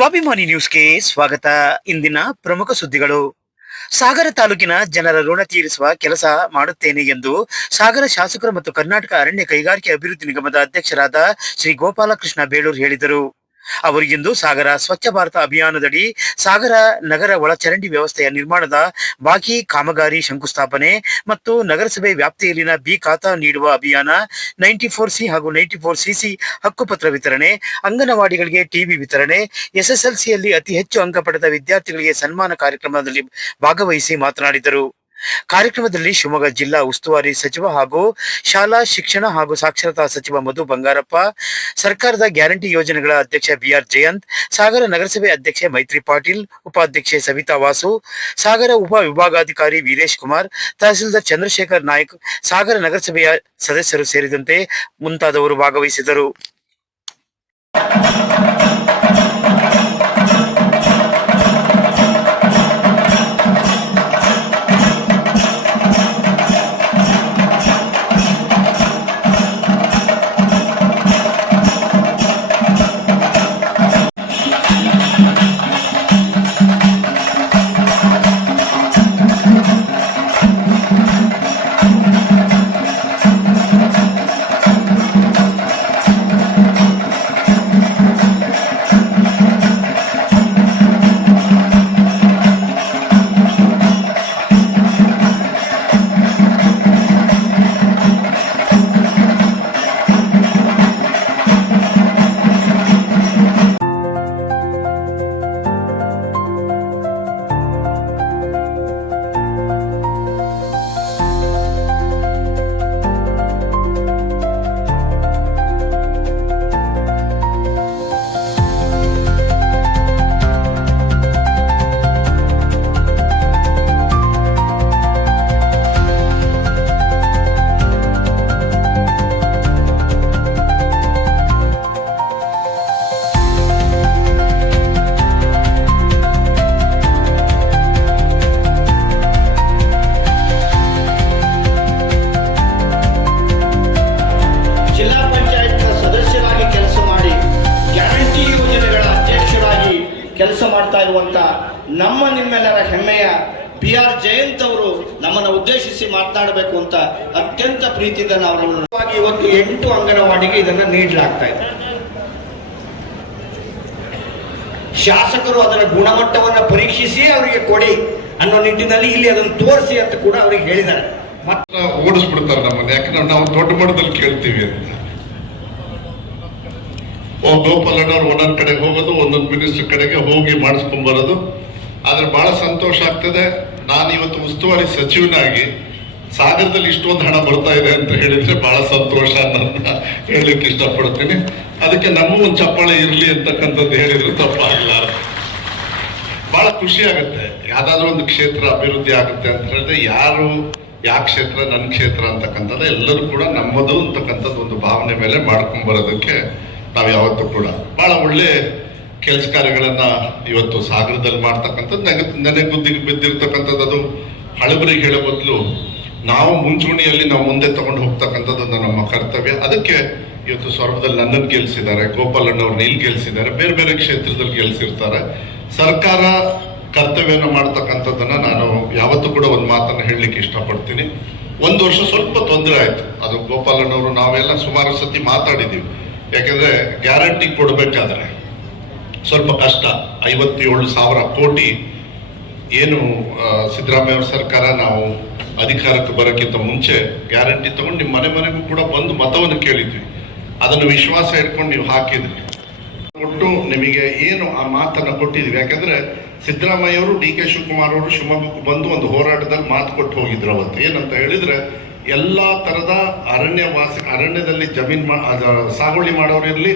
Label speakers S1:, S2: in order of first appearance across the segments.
S1: ಸ್ವಾಭಿಮಾನಿ ನ್ಯೂಸ್ಗೆ ಸ್ವಾಗತ. ಇಂದಿನ ಪ್ರಮುಖ ಸುದ್ದಿಗಳು. ಸಾಗರ ತಾಲೂಕಿನ ಜನರ ಋಣ ತೀರಿಸುವ ಕೆಲಸ ಮಾಡುತ್ತೇನೆ ಎಂದು ಸಾಗರ ಶಾಸಕರು ಮತ್ತು ಕರ್ನಾಟಕ ಅರಣ್ಯ ಕೈಗಾರಿಕೆ ಅಭಿವೃದ್ಧಿ ನಿಗಮದ ಅಧ್ಯಕ್ಷರಾದ ಶ್ರೀ ಗೋಪಾಲಕೃಷ್ಣ ಬೇಳೂರು ಹೇಳಿದರು. ಅವರು ಇಂದು ಸಾಗರ ಸ್ವಚ್ಛ ಭಾರತ ಅಭಿಯಾನದಡಿ ಸಾಗರ ನಗರ ಒಳಚರಂಡಿ ವ್ಯವಸ್ಥೆಯ ನಿರ್ಮಾಣದ ಬಾಕಿ ಕಾಮಗಾರಿ ಶಂಕುಸ್ಥಾಪನೆ ಮತ್ತು ನಗರಸಭೆ ವ್ಯಾಪ್ತಿಯಲ್ಲಿನ ಬಿ ಖಾತಾ ನೀಡುವ ಅಭಿಯಾನ ನೈಂಟಿ ಫೋರ್ ಸಿ ಹಾಗೂ ನೈಂಟಿ ಫೋರ್ ಸಿಸಿ ಹಕ್ಕುಪತ್ರ ವಿತರಣೆ, ಅಂಗನವಾಡಿಗಳಿಗೆ ಟಿವಿ ವಿತರಣೆ, ಎಸ್ಎಸ್ಎಲ್ಸಿಯಲ್ಲಿ ಅತಿ ಹೆಚ್ಚು ಅಂಕ ಪಡೆದ ವಿದ್ಯಾರ್ಥಿಗಳಿಗೆ ಸನ್ಮಾನ ಕಾರ್ಯಕ್ರಮದಲ್ಲಿ ಭಾಗವಹಿಸಿ ಮಾತನಾಡಿದರು. ಕಾರ್ಯಕ್ರಮದಲ್ಲಿ ಶಿವಮೊಗ್ಗ ಜಿಲ್ಲಾ ಉಸ್ತುವಾರಿ ಸಚಿವ ಹಾಗೂ ಶಾಲಾ ಶಿಕ್ಷಣ ಹಾಗೂ ಸಾಕ್ಷರತಾ ಸಚಿವ ಮಧು ಬಂಗಾರಪ್ಪ, ಸರ್ಕಾರದ ಗ್ಯಾರಂಟಿ ಯೋಜನೆಗಳ ಅಧ್ಯಕ್ಷ ಬಿಆರ್ ಜಯಂತ್, ಸಾಗರ ನಗರಸಭೆ ಅಧ್ಯಕ್ಷೆ ಮೈತ್ರಿ ಪಾಟೀಲ್, ಉಪಾಧ್ಯಕ್ಷೆ ಸವಿತಾ ವಾಸು, ಸಾಗರ ಉಪ ವಿಭಾಗಾಧಿಕಾರಿ ವೀರೇಶ್ ಕುಮಾರ್, ತಹಸೀಲ್ದಾರ್ ಚಂದ್ರಶೇಖರ್ ನಾಯ್ಕ್, ಸಾಗರ ನಗರಸಭೆಯ ಸದಸ್ಯರು ಸೇರಿದಂತೆ ಮುಂತಾದವರು ಭಾಗವಹಿಸಿದರು.
S2: ಕೆಲಸ ಮಾಡ್ತಾ ಇರುವಂತ ನಮ್ಮ ನಿಮ್ಮೆಲ್ಲರ ಹೆಮ್ಮೆಯ ಬಿ ಆರ್ ಜಯಂತ್ ಅವರು ನಮ್ಮನ್ನು ಉದ್ದೇಶಿಸಿ ಮಾತನಾಡಬೇಕು ಅಂತ ಅತ್ಯಂತ ಪ್ರೀತಿಯಿಂದ ನಾವು ಇವತ್ತು ಎಂಟು ಅಂಗನವಾಡಿಗೆ ಇದನ್ನ ನೀಡಲಾಗ್ತಾ ಇದೆ. ಶಾಸಕರು ಅದರ ಗುಣಮಟ್ಟವನ್ನು ಪರೀಕ್ಷಿಸಿ ಅವರಿಗೆ ಕೊಡಿ ಅನ್ನೋ ನಿಟ್ಟಿನಲ್ಲಿ ಇಲ್ಲಿ ಅದನ್ನು ತೋರಿಸಿ ಅಂತ ಕೂಡ ಅವರಿಗೆ ಹೇಳಿದ್ದಾರೆ. ಮತ್ತೆ
S3: ಓಡಿಸ್ಬಿಡ್ತಾರೆ ನಮ್ಮನ್ನು. ಯಾಕಂದ್ರೆ ನಾವು ದೊಡ್ಡ ಮಟ್ಟದಲ್ಲಿ ಕೇಳ್ತೀವಿ ಅಂತ. ಅವ್ರು ಒಂದೊಂದ್ ಕಡೆ ಹೋಗೋದು, ಒಂದೊಂದು ಮಿನಿಸ್ಟರ್ ಕಡೆಗೆ ಹೋಗಿ ಮಾಡಿಸ್ಕೊಂಡ್ ಬರೋದು. ಆದ್ರೆ ಬಹಳ ಸಂತೋಷ ಆಗ್ತದೆ. ನಾನು ಇವತ್ತು ಉಸ್ತುವಾರಿ ಸಚಿವನಾಗಿ ಸಾಗರದಲ್ಲಿ ಇಷ್ಟೊಂದು ಹಣ ಬರ್ತಾ ಇದೆ ಅಂತ ಹೇಳಿದ್ರೆ ಬಹಳ ಸಂತೋಷ ಅಂತ ಹೇಳಲಿಕ್ಕೆ ಇಷ್ಟಪಡ್ತೀನಿ. ಅದಕ್ಕೆ ನಮಗೂ ಒಂದು ಚಪ್ಪಾಳೆ ಇರ್ಲಿ ಅಂತಕ್ಕಂಥದ್ದು ಹೇಳಿದ್ರು ತಪ್ಪಾಗಿಲ್ಲ. ಬಹಳ ಖುಷಿ ಆಗುತ್ತೆ. ಯಾವ್ದಾದ್ರು ಒಂದು ಕ್ಷೇತ್ರ ಅಭಿವೃದ್ಧಿ ಆಗುತ್ತೆ ಅಂತ ಹೇಳಿದ್ರೆ ಯಾರು ಯಾವ ಕ್ಷೇತ್ರ ನನ್ನ ಕ್ಷೇತ್ರ ಅಂತಕ್ಕಂಥದ್ದು ಎಲ್ಲರೂ ಕೂಡ ನಮ್ಮದು ಅಂತಕ್ಕಂಥದ್ದು ಒಂದು ಭಾವನೆ ಮೇಲೆ ಮಾಡ್ಕೊಂಡ್ ಬರೋದಕ್ಕೆ ನಾವು ಯಾವತ್ತೂ ಕೂಡ ಬಹಳ ಒಳ್ಳೆ ಕೆಲಸ ಕಾರ್ಯಗಳನ್ನ ಇವತ್ತು ಸಾಗರದಲ್ಲಿ ಮಾಡ್ತಕ್ಕಂಥದ್ದು. ನನಗೆ ನನಗೆ ಬುದ್ಧಿಗೆ ಬಿದ್ದಿರ್ತಕ್ಕಂಥದ್ದು ಅದು. ಹಳಬರಿಗೆ ಹೇಳೋ ಬದಲು ನಾವು ಮುಂಚೂಣಿಯಲ್ಲಿ ನಾವು ಮುಂದೆ ತಗೊಂಡು ಹೋಗ್ತಕ್ಕಂಥದ್ದು ನಮ್ಮ ಕರ್ತವ್ಯ. ಅದಕ್ಕೆ ಇವತ್ತು ಸ್ವರ್ಗದಲ್ಲಿ ನನ್ನನ್ನು ಗೆಲ್ಸಿದ್ದಾರೆ ಗೋಪಾಲಣ್ಣವ್ರನ್ನ ಇಲ್ಲಿ ಗೆಲ್ಸಿದ್ದಾರೆ, ಬೇರೆ ಬೇರೆ ಕ್ಷೇತ್ರದಲ್ಲಿ ಗೆಲ್ಸಿರ್ತಾರೆ. ಸರ್ಕಾರ ಕರ್ತವ್ಯನ ಮಾಡ್ತಕ್ಕಂಥದ್ದನ್ನು ನಾನು ಯಾವತ್ತೂ ಕೂಡ ಒಂದು ಮಾತನ್ನು ಹೇಳಲಿಕ್ಕೆ ಇಷ್ಟಪಡ್ತೀನಿ. ಒಂದು ವರ್ಷ ಸ್ವಲ್ಪ ತೊಂದರೆ ಆಯ್ತು. ಅದು ಗೋಪಾಲಣ್ಣವರು ನಾವೆಲ್ಲ ಸುಮಾರು ಸತಿ ಮಾತಾಡಿದ್ದೀವಿ ಯಾಕೆಂದ್ರೆ ಗ್ಯಾರಂಟಿ ಕೊಡಬೇಕಾದ್ರೆ ಸ್ವಲ್ಪ ಕಷ್ಟ. ಐವತ್ತೇಳು ಸಾವಿರ ಕೋಟಿ ಏನು ಸಿದ್ದರಾಮಯ್ಯ ಅವ್ರ ಸರ್ಕಾರ ನಾವು ಅಧಿಕಾರಕ್ಕೆ ಬರೋಕ್ಕಿಂತ ಮುಂಚೆ ಗ್ಯಾರಂಟಿ ತಗೊಂಡು ನಿಮ್ಮ ಮನೆ ಮನೆಗೂ ಕೂಡ ಬಂದು ಮತವನ್ನು ಕೇಳಿದ್ವಿ. ಅದನ್ನು ವಿಶ್ವಾಸ ಇಟ್ಕೊಂಡು ನೀವು ಹಾಕಿದ್ರಿ. ಕೊಟ್ಟು ನಿಮಗೆ ಏನು ಆ ಮಾತನ್ನ ಕೊಟ್ಟಿದ್ವಿ. ಯಾಕಂದ್ರೆ ಸಿದ್ದರಾಮಯ್ಯ ಅವರು, ಡಿ ಕೆ ಶಿವಕುಮಾರ್ ಅವರು, ಶಿವಮೊಗ್ಗಕ್ಕೆ ಬಂದು ಒಂದು ಹೋರಾಟದಲ್ಲಿ ಮಾತು ಕೊಟ್ಟು ಹೋಗಿದ್ರು ಅವತ್ತು. ಏನಂತ ಹೇಳಿದ್ರೆ ಎಲ್ಲಾ ತರದ ಅರಣ್ಯ ವಾಸಿ, ಅರಣ್ಯದಲ್ಲಿ ಜಮೀನ್ ಮಾ ಸಾಗುವಳಿ ಮಾಡೋರಿರಲಿ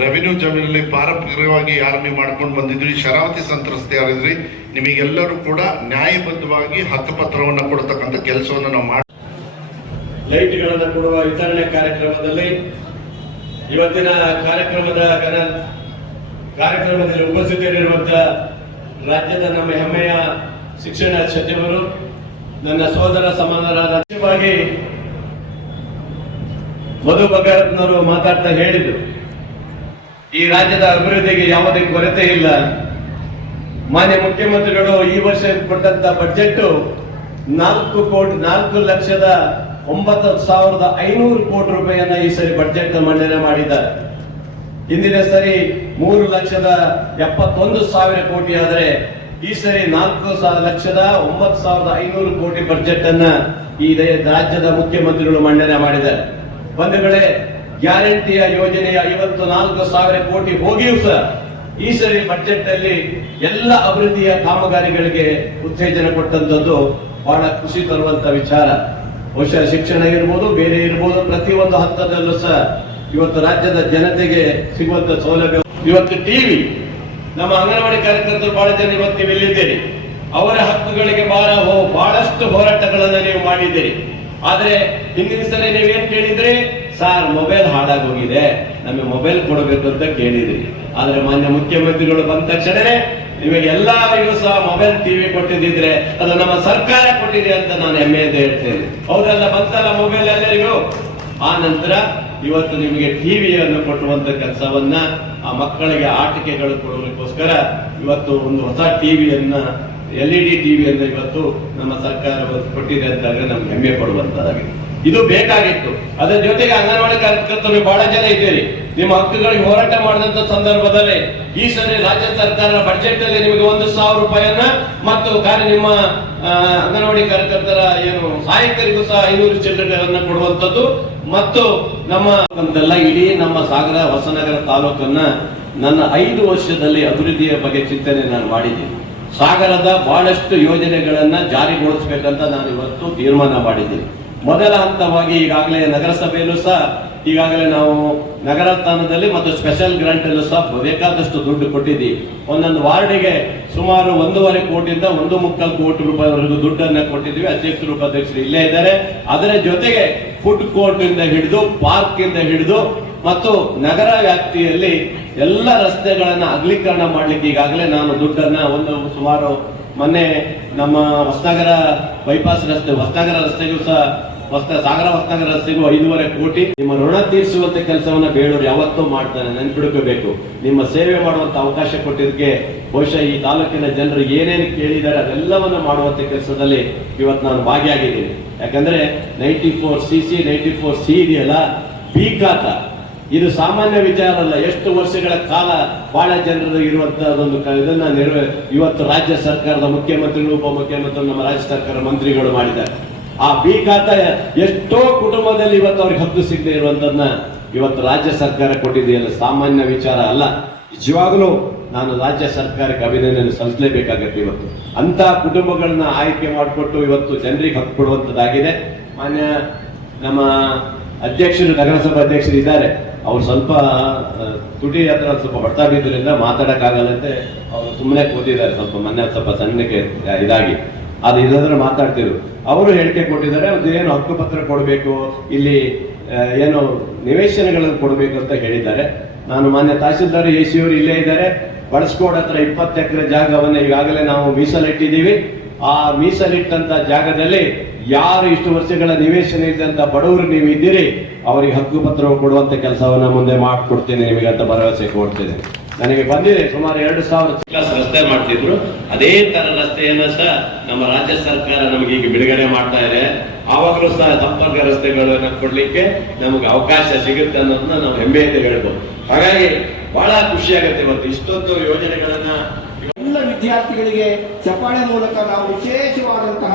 S3: ರೆವಿನ್ಯೂ ಜಮೀನಲ್ಲಿ ಪಾರಂಪರಿಕವಾಗಿ ಯಾರು ನೀವು ಮಾಡ್ಕೊಂಡು ಬಂದಿದ್ರಿ, ಶರಾವತಿ ಸಂತ್ರಸ್ತ ಯಾರಿದ್ರಿ ನಿಮಗೆಲ್ಲರೂ ಕೂಡ ನ್ಯಾಯಬದ್ಧವಾಗಿ ಹಕ್ಕುಪತ್ರವನ್ನು ಕೊಡತಕ್ಕಂಥ ಕೆಲಸವನ್ನು ನಾವು ಮಾಡಿ
S4: ಲೈಟ್ಗಳನ್ನು ಕೊಡುವ ವಿತರಣೆ ಕಾರ್ಯಕ್ರಮದಲ್ಲಿ ಇವತ್ತಿನ ಕಾರ್ಯಕ್ರಮದ ಕರ- ಕಾರ್ಯಕ್ರಮದಲ್ಲಿ ಉಪಸ್ಥಿತರಿರುವಂತಹ ರಾಜ್ಯದ ನಮ್ಮ ಹೆಮ್ಮೆಯ ಶಿಕ್ಷಣ ಸಚಿವರು ನನ್ನ ಸೋದರ ಸಮಾನರಾದ ಮುಖ್ಯವಾಗಿ ಮಧು ಬಂಗಾರಪ್ಪನವರು ಮಾತಾಡ್ತಾ ಹೇಳಿದ್ರು. ಈ ರಾಜ್ಯದ ಅಭಿವೃದ್ಧಿಗೆ ಯಾವುದೇ ಕೊರತೆ ಇಲ್ಲ. ಮಾನ್ಯ ಮುಖ್ಯಮಂತ್ರಿಗಳು, ಈ ವರ್ಷ ಕೊಟ್ಟಂತ ಬಜೆಟ್ ನಾಲ್ಕು ಕೋಟಿ, ನಾಲ್ಕು ಲಕ್ಷದ ಒಂಬತ್ತು ಸಾವಿರದ ಐನೂರು ಕೋಟಿ ರೂಪಾಯಿಯನ್ನ ಈ ಸರಿ ಬಜೆಟ್ ಮಂಡನೆ ಮಾಡಿದ್ದಾರೆ. ಹಿಂದಿನ ಸರಿ ಮೂರು ಲಕ್ಷದ ಎಪ್ಪತ್ತೊಂದು ಸಾವಿರ ಕೋಟಿ ಆದರೆ ಈ ಸರಿ ನಾಲ್ಕು ಲಕ್ಷದ ಒಂಬತ್ತು ಸಾವಿರದ ಐನೂರು ಕೋಟಿ ಬಜೆಟ್ ಅನ್ನ ಈ ರಾಜ್ಯದ ಮುಖ್ಯಮಂತ್ರಿಗಳು ಮಂಡನೆ ಮಾಡಿದ್ದಾರೆ. ಬಂಧುಗಳೇ ಗ್ಯಾರಂಟಿಯ ಯೋಜನೆಯ ಐವತ್ತು ನಾಲ್ಕು ಸಾವಿರ ಕೋಟಿ ಹೋಗಿಯೂ ಸಹ ಈ ಸರಿ ಬಜೆಟ್ ಅಲ್ಲಿ ಎಲ್ಲ ಅಭಿವೃದ್ಧಿಯ ಕಾಮಗಾರಿಗಳಿಗೆ ಉತ್ತೇಜನ ಕೊಟ್ಟಂತದ್ದು ಬಹಳ ಖುಷಿ ತರುವಂತ ವಿಚಾರ. ಬಹುಶಃ ಶಿಕ್ಷಣ ಇರ್ಬೋದು, ಬೇರೆ ಇರ್ಬೋದು, ಪ್ರತಿಯೊಂದು ಹಂತದಲ್ಲೂ ಸಹ ಇವತ್ತು ರಾಜ್ಯದ ಜನತೆಗೆ ಸಿಗುವಂತ ಸೌಲಭ್ಯ. ಇವತ್ತು ಟಿವಿ ನಮ್ಮ ಅಂಗನವಾಡಿ ಕಾರ್ಯಕರ್ತರು ಬಹಳ ಜನ ಇವತ್ತು ಇಲ್ಲಿದ್ದೀರಿ ಅವರ ಹಕ್ಕುಗಳಿಗೆ ಬಹಳ ಬಹಳಷ್ಟು ಹೋರಾಟಗಳನ್ನು ನೀವು ಮಾಡಿದ್ದೀರಿ. ಆದ್ರೆ ಹಿಂದಿನ ಸಲ ನೀವೇನ್ ಕೇಳಿದ್ರಿ? ಸಾರ್, ಮೊಬೈಲ್ ಹಾಳಾಗೋಗಿದೆ. ನಮಗೆ ಮೊಬೈಲ್ ಕೊಡಬೇಕು ಅಂತ ಕೇಳಿದ್ರಿ. ಆದ್ರೆ ಮಾನ್ಯ ಮುಖ್ಯಮಂತ್ರಿಗಳು ಬಂದ ತಕ್ಷಣನೇ ನಿಮಗೆ ಎಲ್ಲರಿಗೂ ಸಹ ಮೊಬೈಲ್ ಟಿವಿ ಕೊಟ್ಟಿದ್ದಿದ್ರೆ ಅದು ನಮ್ಮ ಸರ್ಕಾರ ಕೊಟ್ಟಿದೆ ಅಂತ ನಾನು ಹೆಮ್ಮೆಯಿಂದ ಹೇಳ್ತೇನೆ. ಅವರೆಲ್ಲ ಬಂತಲ್ಲ ಮೊಬೈಲ್ ಎಲ್ಲರಿಗೂ? ಆ ನಂತರ ಇವತ್ತು ನಿಮಗೆ ಟಿವಿಯನ್ನು ಕೊಟ್ಟುವಂತ ಕೆಲಸವನ್ನ ಆ ಮಕ್ಕಳಿಗೆ ಆಟಿಕೆಗಳು ಕೊಡುವುದಕ್ಕೋಸ್ಕರ ಇವತ್ತು ಒಂದು ಹೊಸ ಟಿವಿಯನ್ನ, ಎಲ್ ಇ ಡಿ ಟಿವಿಯನ್ನ ಇವತ್ತು ನಮ್ಮ ಸರ್ಕಾರ ಕೊಟ್ಟಿದೆ ಅಂತಂದ್ರೆ ನಮ್ಗೆ ಹೆಮ್ಮೆ ಪಡುವಂತದ್ದಾಗಿದೆ ಇದು ಬೇಕಾಗಿತ್ತು. ಅದರ ಜೊತೆಗೆ ಅಂಗನವಾಡಿ ಕಾರ್ಯಕರ್ತರು ಬಹಳ ಜನ ಇದ್ದೀರಿ. ನಿಮ್ಮ ಹಕ್ಕುಗಳಿಗೆ ಹೋರಾಟ ಮಾಡಿದಂತ ಸಂದರ್ಭದಲ್ಲಿ ಈ ಸರಿ ರಾಜ್ಯ ಸರ್ಕಾರ ಬಜೆಟ್ ಅಲ್ಲಿ ನಿಮಗೆ ಒಂದು ಸಾವಿರ ರೂಪಾಯಿಯನ್ನ ಮತ್ತು ನಿಮ್ಮ ಅಂಗನವಾಡಿ ಕಾರ್ಯಕರ್ತರ ಏನು ಸಹಾಯಕರಿಗೂ ಸಹ ಐನೂರು ಚಿಲ್ಲರೆಗಳನ್ನ ಕೊಡುವಂತದ್ದು ಮತ್ತು ನಮ್ಮ ಅಂತಲ್ಲ ಇಡೀ ನಮ್ಮ ಸಾಗರ ಹೊಸನಗರ ತಾಲೂಕನ್ನ ನನ್ನ ಐದು ವರ್ಷದಲ್ಲಿ ಅಭಿವೃದ್ಧಿಯ ಬಗ್ಗೆ ಚಿಂತನೆ ನಾನು ಮಾಡಿದ್ದೀನಿ. ಸಾಗರದ ಬಹಳಷ್ಟು ಯೋಜನೆಗಳನ್ನ ಜಾರಿಗೊಳಿಸಬೇಕಂತ ನಾನು ಇವತ್ತು ತೀರ್ಮಾನ ಮಾಡಿದ್ದೀನಿ. ಮೊದಲ ಹಂತವಾಗಿ ಈಗಾಗಲೇ ನಗರಸಭೆಯಲ್ಲೂ ಸಹ, ಈಗಾಗಲೇ ನಾವು ನಗರ ಸ್ಥಾನದಲ್ಲಿ ಮತ್ತು ಸ್ಪೆಷಲ್ ಗ್ರಾಂಟ್ ಅಲ್ಲೂ ಸಹ ಬೇಕಾದಷ್ಟು ದುಡ್ಡು ಕೊಟ್ಟಿದ್ದೀವಿ. ಒಂದೊಂದು ವಾರ್ಡಿಗೆ ಸುಮಾರು ಒಂದೂವರೆ ಕೋಟಿಯಿಂದ ಒಂದು ಮುಕ್ಕಾಲು ಕೋಟಿ ರೂಪಾಯಿವರೆಗೂ ದುಡ್ಡನ್ನ ಕೊಟ್ಟಿದ್ದೀವಿ. ಅಧ್ಯಕ್ಷರು, ಉಪಾಧ್ಯಕ್ಷರು ಇಲ್ಲೇ ಇದ್ದಾರೆ. ಅದರ ಜೊತೆಗೆ ಫುಡ್ ಕೋರ್ಟ್ ಹಿಡಿದು ಪಾರ್ಕ್ ಹಿಡಿದು, ಮತ್ತು ನಗರ ವ್ಯಾಪ್ತಿಯಲ್ಲಿ ಎಲ್ಲ ರಸ್ತೆಗಳನ್ನ ಅಗಲೀಕರಣ ಮಾಡ್ಲಿಕ್ಕೆ ಈಗಾಗಲೇ ನಾನು ದುಡ್ಡನ್ನ ಒಂದು ಸುಮಾರು ಮೊನ್ನೆ ನಮ್ಮ ಹೊಸನಗರ ಬೈಪಾಸ್ ರಸ್ತೆ, ಹೊಸನಗರ ರಸ್ತೆಗೂ ಸಹ ಹೊಸ ಸಾಗರ ಹೊಸನಗರ ರಸ್ತೆಗೂ ಐದೂವರೆ ಕೋಟಿ. ನಿಮ್ಮ ಋಣ ತೀರಿಸುವಂತ ಕೆಲಸವನ್ನ ಬೇಳೂರು ಯಾವತ್ತೂ ಮಾಡ್ತಾನೆ ನೆನ್ಪಿಡ್ಕೋಬೇಕು. ನಿಮ್ಮ ಸೇವೆ ಮಾಡುವಂತ ಅವಕಾಶ ಕೊಟ್ಟಿದ್ದಕ್ಕೆ ಬಹುಶಃ ಈ ತಾಲೂಕಿನ ಜನರು ಏನೇನು ಕೇಳಿದ್ದಾರೆ ಅದೆಲ್ಲವನ್ನ ಮಾಡುವಂತ ಕೆಲಸದಲ್ಲಿ ಇವತ್ತು ನಾನು ಭಾಗಿಯಾಗಿದ್ದೀನಿ. ಯಾಕಂದ್ರೆ ninety four C C ninety four C ಇದೆಯಲ್ಲ ಬಿ ಖಾತ ಇದು ಸಾಮಾನ್ಯ ವಿಚಾರ ಅಲ್ಲ, ಎಷ್ಟು ವರ್ಷಗಳ ಕಾಲ ಬಹಳ ಜನರು ಇರುವಂತಹ ಒಂದು ಇದನ್ನ ನಿರ್ವ ಇವತ್ತು ರಾಜ್ಯ ಸರ್ಕಾರದ ಮುಖ್ಯಮಂತ್ರಿಗಳು ಉಪಮುಖ್ಯಮಂತ್ರಿಗಳು ನಮ್ಮ ರಾಜ್ಯ ಸರ್ಕಾರ ಮಂತ್ರಿಗಳು ಮಾಡಿದ್ದಾರೆ. ಆ ಬಿ ಖಾತ ಎಷ್ಟೋ ಕುಟುಂಬದಲ್ಲಿ ಇವತ್ತು ಅವ್ರಿಗೆ ಹಕ್ಕು ಸಿಗದೆ ಇರುವಂತದನ್ನ ಇವತ್ತು ರಾಜ್ಯ ಸರ್ಕಾರ ಕೊಟ್ಟಿದೆಯಲ್ಲ ಸಾಮಾನ್ಯ ವಿಚಾರ ಅಲ್ಲ. ನಿಜವಾಗಲೂ ನಾನು ರಾಜ್ಯ ಸರ್ಕಾರಕ್ಕೆ ಅಭಿನಂದನೆ ಸಲ್ಲಿಸಲೇಬೇಕಾಗತ್ತೆ ಇವತ್ತು. ಅಂತ ಕುಟುಂಬಗಳನ್ನ ಆಯ್ಕೆ ಮಾಡಿಕೊಟ್ಟು ಇವತ್ತು ಜನರಿಗೆ ಹಕ್ಕು ಕೊಡುವಂತದ್ದಾಗಿದೆ ಮಾನ್ಯ ನಮ್ಮ ಅಧ್ಯಕ್ಷರು, ನಗರಸಭಾ ಅಧ್ಯಕ್ಷರು ಇದ್ದಾರೆ. ಅವ್ರು ಸ್ವಲ್ಪ ತುಟಿ ಹತ್ರ ಸ್ವಲ್ಪ ಹೊಡ್ತಾ ಬಿದ್ದರಿಂದ ಮಾತಾಡಕ್ಕಾಗಲ್ಲಂತೆ. ಅವರು ಸುಮ್ಮನೆ ಕೂತಿದ್ದಾರೆ. ಸ್ವಲ್ಪ ಮೊನ್ನೆ ಸ್ವಲ್ಪ ಸಣ್ಣಕ್ಕೆ ಇದಾಗಿ. ಅದು ಇಲ್ಲದ್ರೆ ಮಾತಾಡ್ತಿದ್ರು. ಅವರು ಹೇಳಿಕೆ ಕೊಟ್ಟಿದ್ದಾರೆ, ಅದು ಏನು ಹಕ್ಕುಪತ್ರ ಕೊಡಬೇಕು, ಇಲ್ಲಿ ಏನು ನಿವೇಶನಗಳನ್ನು ಕೊಡಬೇಕು ಅಂತ ಹೇಳಿದ್ದಾರೆ. ನಾನು ಮಾನ್ಯ ತಹಸೀಲ್ದಾರ್ ಅವರು ಇಲ್ಲೇ ಇದ್ದಾರೆ. ಬಳಸ್ಕೋಡ್ ಹತ್ರ ಇಪ್ಪತ್ತು ಎಕರೆ ಜಾಗವನ್ನು ಈಗಾಗಲೇ ನಾವು ಮೀಸಲಿಟ್ಟಿದ್ದೀವಿ. ಆ ಮೀಸಲಿಟ್ಟಂತ ಜಾಗದಲ್ಲಿ ಯಾರು ಇಷ್ಟು ವರ್ಷಗಳ ನಿವೇಶನ ಇದ್ದಂತ ಬಡವರು ನೀವು ಇದ್ದೀರಿ, ಅವರಿಗೆ ಹಕ್ಕು ಪತ್ರ ಕೊಡುವಂತ ಕೆಲಸವನ್ನ ಮುಂದೆ ಮಾಡಿಕೊಡ್ತೇನೆ ನಿಮಗೆ ಅಂತ ಭರವಸೆ ಕೊಡ್ತೇನೆ ನನಗೆ ಬಂದಿದೆ, ಸುಮಾರು ಎರಡು ಸಾವಿರ ಕ್ಲಾಸ್ ರಸ್ತೆ ಮಾಡ್ತಿದ್ರು. ಅದೇ ತರ ರಸ್ತೆಯನ್ನ ಸಹ ನಮ್ಮ ರಾಜ್ಯ ಸರ್ಕಾರ ನಮಗೆ ಈಗ ಬಿಡುಗಡೆ ಮಾಡ್ತಾ ಇದೆ. ಆವಾಗಲೂ ಸಹ ಸಂಪರ್ಕ ರಸ್ತೆಗಳನ್ನ ಕೊಡ್ಲಿಕ್ಕೆ ನಮಗೆ ಅವಕಾಶ ಸಿಗುತ್ತೆ ಅನ್ನೋದನ್ನ ನಾವು ಹೆಮ್ಮೆಯಿಂದ ಹೇಳ್ಬೋದು. ಹಾಗಾಗಿ ಬಹಳ ಖುಷಿ ಆಗುತ್ತೆ ಇವತ್ತು ಇಷ್ಟೊಂದು ಯೋಜನೆಗಳನ್ನ
S2: ಎಲ್ಲ ವಿದ್ಯಾರ್ಥಿಗಳಿಗೆ ಚಪ್ಪಾಳೆ ಮೂಲಕ ನಾವು ವಿಶೇಷವಾದಂತಹ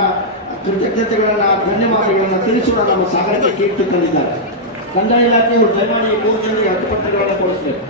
S2: ಕೃತಜ್ಞತೆಗಳನ್ನ, ಧನ್ಯವಾದಗಳನ್ನ ತಿಳಿಸೋಣ ನಮ್ಮ ಸಾಗರಕ್ಕೆ ಕೀರ್ತಿ ತಂದಿದ್ದಾರೆ. ಕಂದಾಯ ಇಲಾಖೆಯವರು ದಯಮಾಡಿ ಮೂರು ಜನರಿಗೆ ಹಕ್ಕುಪತ್ರಗಳನ್ನು ಕೊಡಿಸಬೇಕು